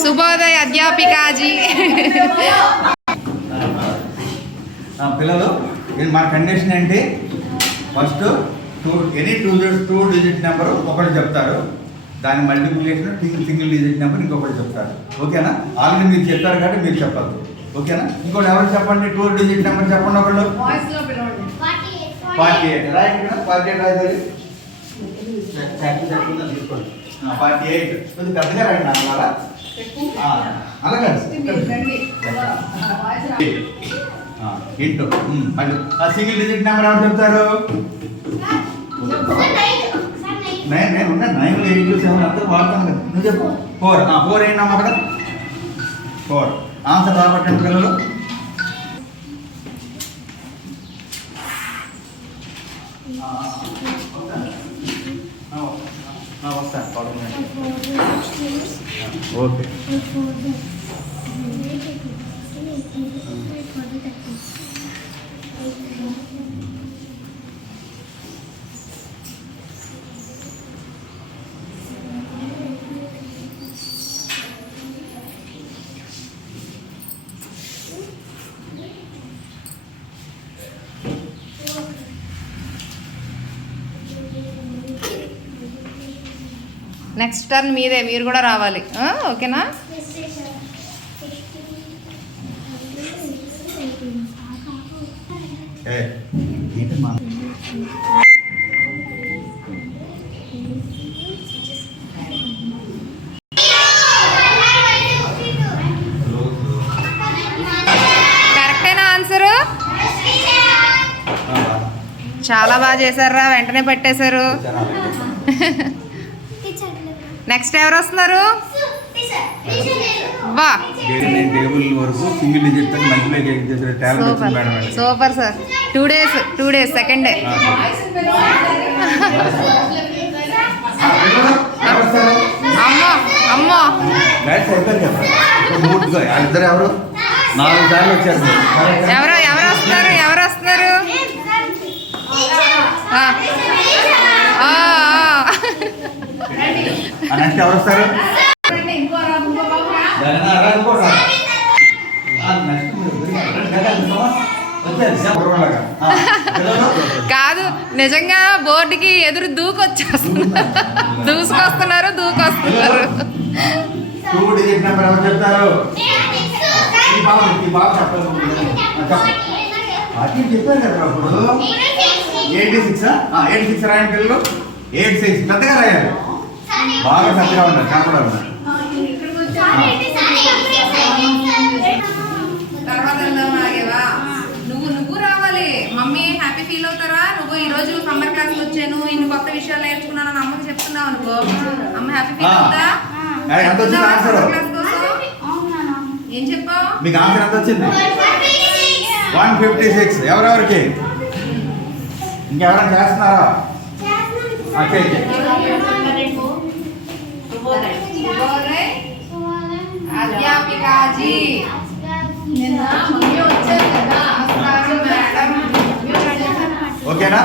శుభోదయ అధ్యాపికాజీ. పిల్లలు మన కండిషన్ ఏంటి? First any two digit number ఒకటి చెప్తారు, దాని మల్టిప్లికేషన్ సింగిల్ డిజిట్ నెంబర్ ఇంకొకటి చెప్తారు. ఓకేనా? ఆల్రెడీ మీరు చెప్పారు కాబట్టి మీరు చెప్పద్దు. ఓకేనా? ఇంకోటి ఎవరు చెప్పండి? 2 డిజిట్ నెంబర్ చెప్పండి ఒకళ్ళు. 48 రైట్. 48 రాయాలి. 48 కొంచెం పెద్దగా రండి అలా అలాగే ఇంటూ మళ్ళీ సింగిల్ డిజిట్ నెంబర్ ఎవరు చెప్తారు? 9 నేను ఉన్నా 9 8 7 అంతా వాడతాను కదా. నువ్వు చెప్పు. 4 ఏం నెంబర్ కదా? 4 ఆన్సర్ రాబట్టండి పిల్లలు. వస్తాను. ఓకే. నెక్స్ట్ టర్న్ మీదే, మీరు కూడా రావాలి. ఓకేనా? కరెక్టేనా ఆన్సరు? చాలా బాగా చేశారా, వెంటనే పట్టేశారు. నెక్స్ట్ ఎవరు వస్తున్నారు? వా super sir. 2 days second day. అమ్మో అమ్మో ఎవరు ఎవరు వస్తున్నారు? ఎవరు వస్తున్నారు? ఎవరు వస్తారు? కాదు, నిజంగా బోర్డుకి ఎదురు దూసుకొస్తున్నారు. 2 డిజిట్ నెంబర్ ఎవరు చెప్తారు? అది చెప్పారు కదా అప్పుడు. 86 రాయండి పిల్లలు. 86 పెద్దగా రాయాలి, బాగా పెద్దగా ఉండాలి, కనపడాలి. నువ్వు రావాలి. మమ్మీ హ్యాపీ ఫీల్ అవుతారా? నువ్వు ఈ రోజు సమ్మర్ క్లాస్ వచ్చాను, ఇన్ని కొత్త విషయాలు నేర్చుకున్నాను అని అమ్మకి చెప్తున్నావు అనుకో, అమ్మ హ్యాపీ ఫీల్ అవుతా? ఏం చెప్పావు? మీకు ఆన్సర్ ఎంత వచ్చింది? 156. ఎవరెవరికి? ఇంకెవరైనా చేస్తున్నారా? అధ్యాపికాజీ ఓకేనా?